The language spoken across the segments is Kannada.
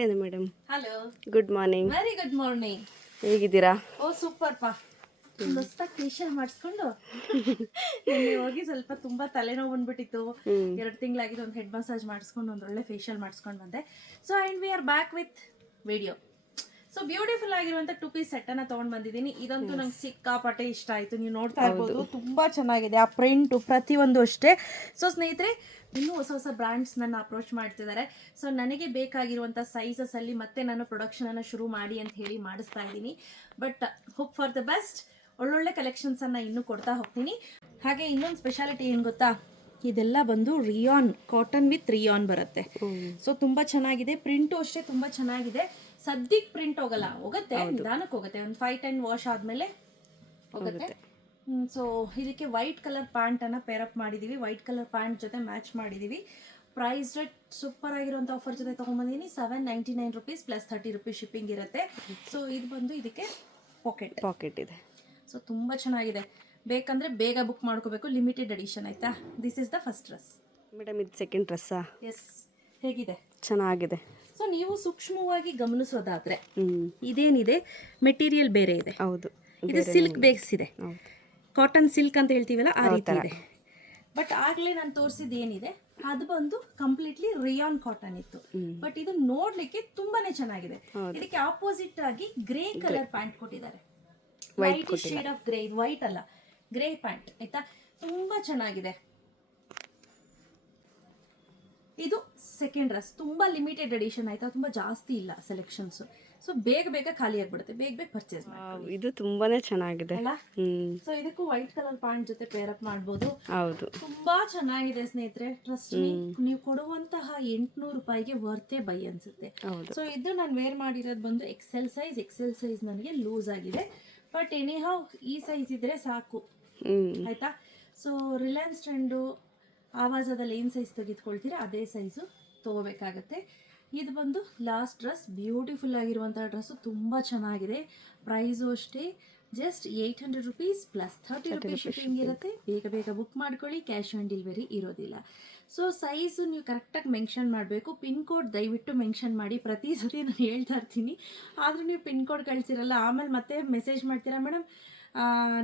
ಏನು madam? Hello, good morning. Very good morning. ಹೇಗಿದ್ದೀರಾ? ಓ ಸೂಪರ್ ಪಾ. ಹೊಸ್ದಾಗಿ ಫೇಶಿಯಲ್ ಮಾಡಿಸ್ಕೊಂಡು ನಿನ್ನೆ ಹೋಗಿ ಸ್ವಲ್ಪ ತುಂಬಾ ತಲೆನೋವು ಬಂದ್ಬಿಟ್ಟಿತ್ತು. 2 ತಿಂಗಳಾಗಿದೆ. ಒಂದು ಹೆಡ್ ಮಸಾಜ್ ಮಾಡಿಸ್ಕೊಂಡು ಒಂದೊಳ್ಳೆ ಫೇಶಿಯಲ್ ಮಾಡಿಸ್ಕೊಂಡು ಬಂದೆ. So and we are back with video. So beautiful ಆಗಿರುವಂತ 2 ಪೀಸ್ ಸೆಟ್ ಅನ್ನ ತಗೊಂಡ್ ಬಂದಿದ್ದೀನಿ. ಇದಂತೂ ನಂಗೆ ಸಿಕ್ಕಾಪಟ್ಟೆ ಇಷ್ಟ ಆಯ್ತು. ನೀವು ನೋಡ್ತಾ ಇರ್ಬೋದು, ತುಂಬಾ ಚೆನ್ನಾಗಿದೆ. ಆ ಪ್ರಿಂಟು ಪ್ರತಿಯೊಂದು ಅಷ್ಟೇ. ಸೊ ಸ್ನೇಹಿತರೆ, ಇನ್ನೂ ಹೊಸ ಹೊಸ ಬ್ರ್ಯಾಂಡ್ಸ್ ನನ್ನ ಅಪ್ರೋಚ್ ಮಾಡ್ತಿದ್ದಾರೆ. ಸೊ ನನಗೆ ಬೇಕಾಗಿರುವಂಥ ಸೈಜಸ್ ಅಲ್ಲಿ ಮತ್ತೆ ನಾನು ಪ್ರೊಡಕ್ಷನ್ ಅನ್ನು ಶುರು ಮಾಡಿ ಅಂತ ಹೇಳಿ ಮಾಡಿಸ್ತಾ ಇದ್ದೀನಿ. But hope for the best. ಒಳ್ಳೊಳ್ಳೆ ಕಲೆಕ್ಷನ್ಸ್ ಅನ್ನ ಇನ್ನೂ ಕೊಡ್ತಾ ಹೋಗ್ತೀನಿ. ಹಾಗೆ ಇನ್ನೊಂದು ಸ್ಪೆಷಾಲಿಟಿ ಏನು ಗೊತ್ತಾ, ಇದೆಲ್ಲ ಬಂದು ರಿಯಾನ್, ಕಾಟನ್ ವಿತ್ ರಿಯಾನ್ ಬರುತ್ತೆ. ಸೊ ತುಂಬಾ ಚೆನ್ನಾಗಿದೆ. ಪ್ರಿಂಟು ಅಷ್ಟೇ ತುಂಬಾ ಚೆನ್ನಾಗಿದೆ. ಸದ್ಯಕ್ಕೆ ಪ್ರಿಂಟ್ ಹೋಗುತ್ತೆ, ನಿಧಾನಕ್ಕೆ ಹೋಗುತ್ತೆ. ಒಂದು 5-10 ವಾಶ್ ಆದ್ಮೇಲೆ ಹೋಗುತ್ತೆ. ಸೊ ಇದಕ್ಕೆ ವೈಟ್ ಕಲರ್ ಪ್ಯಾಂಟ್ ಅನ್ನ ಪೇರಪ್ ಮಾಡಿದೀವಿ. ವೈಟ್ ಕಲರ್ ಪ್ಯಾಂಟ್ ಜೊತೆ ಮ್ಯಾಚ್ ಮಾಡಿದೀವಿ. ಪ್ರೈಸ್ ರೇಟ್ ಸೂಪರ್ ಆಗಿರುವಂತ ಆಫರ್ ಜೊತೆ ತಗೊಂಡ್ಬಂದಿದ್ದೀನಿ. 799 rupees ಪ್ಲಸ್ 30 rupees ಶಿಪ್ಪಿಂಗ್ ಇರುತ್ತೆ. ಸೊ ಇದು ಬಂದು ಇದಕ್ಕೆ ಪಾಕೆಟ್ ಇದೆ. ಸೊ ತುಂಬಾ ಚೆನ್ನಾಗಿದೆ. ಬೇಕಂದ್ರೆ ಬೇಗ ಬುಕ್ ಮಾಡ್ಕೋಬೇಕು. ಲಿಮಿಟೆಡ್ ಎಡಿಷನ್ ಆಯ್ತಾ. This is the first dress. Madam, ಇದು ಸೆಕೆಂಡ್ ಡ್ರೆಸ್ಸಾ? ಎಸ್. ಹೇಗಿದೆ? ಚೆನ್ನಾಗಿದೆ. ಸೊ ನೀವು ಸೂಕ್ಷ್ಮವಾಗಿ ಗಮನಿಸೋದಾದ್ರೆ ಇದೇನಿದೆ, ಮೆಟೀರಿಯಲ್ ಬೇರೆ ಇದೆ. ಹೌದು, ಇದು ಸಿಲ್ಕ್ ಬೇಸ್ ಇದೆ. ಕಾಟನ್ ಸಿಲ್ಕ್ ಅಂತ ಹೇಳ್ತೀವಲ್ಲ, ಆ ರೀತಿ ಇದೆ. ಬಟ್ ಆಗ್ಲೇ ನಾನು ತೋರಿಸಿದ ಏನಿದೆ ಅದು ಬಂದು ಕಂಪ್ಲೀಟ್ಲಿ ರಿಯಾನ್ ಕಾಟನ್ ಇತ್ತು. ಬಟ್ ಇದು ನೋಡ್ಲಿಕ್ಕೆ ತುಂಬಾನೇ ಚೆನ್ನಾಗಿದೆ. ಇದಕ್ಕೆ ಆಪೋಸಿಟ್ ಆಗಿ ಗ್ರೇ ಕಲರ್ ಪ್ಯಾಂಟ್ ಕೊಟ್ಟಿದ್ದಾರೆ. White shade of grey, white ಅಲ್ಲ, ಗ್ರೇ ಪ್ಯಾಂಟ್ ಆಯ್ತಾ. ತುಂಬಾ ಚೆನ್ನಾಗಿದೆ. ಇದು ಸೆಕೆಂಡ್ ಡ್ರೆಸ್. ತುಂಬಾ ಲಿಮಿಟೆಡ್ ಎಡಿಷನ್ ಆಯ್ತಾ, ತುಂಬಾ ಜಾಸ್ತಿ ಇಲ್ಲ ಸೆಲೆಕ್ಷನ್ಸ್. ಸೊ ಬೇಗ ಖಾಲಿ ಆಗ್ಬಿಡುತ್ತೆ. ಬೇಗ ಪರ್ಚೇಸ್ ಮಾಡಿ. ಇದು ತುಂಬಾನೇ ಚೆನ್ನಾಗಿದೆ ಅಲ್ಲ? ಸೊ ಇದಕ್ಕೂ ವೈಟ್ ಕಲರ್ ಪ್ಯಾಂಟ್ ಜೊತೆ ಪೇರಪ್ ಮಾಡಬಹುದು. ಹೌದು, ತುಂಬಾ ಚೆನ್ನಾಗಿದೆ ಸ್ನೇಹಿತರೆ. ಟ್ರಸ್ಟ್ ಮೀ, ನೀವು ಕೊಡುವಂತಹ 800 ರೂಪಾಯಿಗೆ ವರ್ತೆ ಬೈ ಅನ್ಸುತ್ತೆ. ಸೊ ಇದು ನಾನು ವೇರ್ ಮಾಡಿರೋದು ಬಂದು ಎಕ್ಸೆಲ್ ಸೈಜ್ ನನಗೆ ಲೂಸ್ ಆಗಿದೆ. ಬಟ್ ಎನಿ ಹೌ ಈ ಸೈಜ್ ಇದ್ರೆ ಸಾಕು ಆಯ್ತಾ. ಸೊ ರಿಲಯನ್ಸ್ ಟ್ರೆಂಡು, ಆವಾಜದಲ್ಲಿ ಏನು ಸೈಜ್ ತೆಗೆದುಕೊಳ್ತೀರಾ ಅದೇ ಸೈಜು ತೊಗೋಬೇಕಾಗತ್ತೆ. ಇದು ಬಂದು ಲಾಸ್ಟ್ ಡ್ರೆಸ್. ಬ್ಯೂಟಿಫುಲ್ ಆಗಿರುವಂಥ ಡ್ರೆಸ್ಸು, ತುಂಬ ಚೆನ್ನಾಗಿದೆ. ಪ್ರೈಸು ಅಷ್ಟೇ just 800 rupees plus 30 rupees shipping ಇರುತ್ತೆ. ಬೇಗ ಬುಕ್ ಮಾಡ್ಕೊಳ್ಳಿ. ಕ್ಯಾಶ್ ಆನ್ ಡೆಲಿವರಿ ಇರೋದಿಲ್ಲ. ಸೊ ಸೈಜು ನೀವು ಕರೆಕ್ಟಾಗಿ ಮೆನ್ಷನ್ ಮಾಡಬೇಕು. ಪಿನ್ ಕೋಡ್ ದಯವಿಟ್ಟು ಮೆನ್ಷನ್ ಮಾಡಿ. ಪ್ರತಿ ಸತಿ ನಾನು ಹೇಳ್ತಾ ಇರ್ತೀನಿ, ಆದರೂ ನೀವು ಪಿನ್ ಕೋಡ್ ಕಳಿಸಿರಲ್ಲ. ಆಮೇಲೆ ಮತ್ತೆ ಮೆಸೇಜ್ ಮಾಡ್ತೀರಾ, ಮೇಡಮ್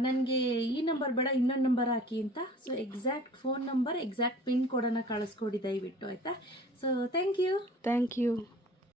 ನನಗೆ ಈ ನಂಬರ್ ಬೇಡ, ಇನ್ನೊಂದು ನಂಬರ್ ಹಾಕಿ ಅಂತ. So exact phone number, exact pin ಕೋಡನ್ನು ಕಳಿಸ್ಕೊಡಿ ದಯವಿಟ್ಟು ಆಯಿತಾ. So thank you.